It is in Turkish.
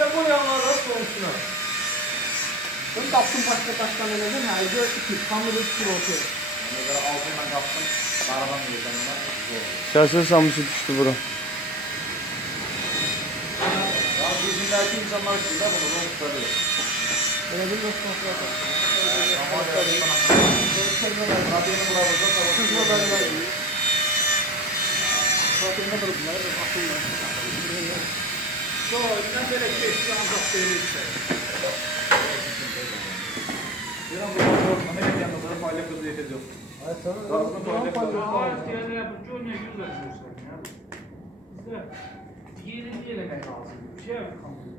böyle boyanlarla sonuçuna. Ben kaptım başka neden her gör ki kamera tutuyor ortaya. Ona göre altından kaptım. Aradan yürüden ona zor. Şahsen samısı düştü bura. Ya bizimdeki insanlar için de bunu söylüyor. Öyle bir nasıl kontrol Ama radyanı bulamazsa Sonra böyle geçti ancak böyle işte. bir an bu zor. Ameliyat yanında faile kızı yeteceğim. Ay sana Gazını faile kızı. Aa, yani yapıcı olmuyor, güzel diyorsun ya. Bizde yeni diyelim lazım. Bir şey yapalım.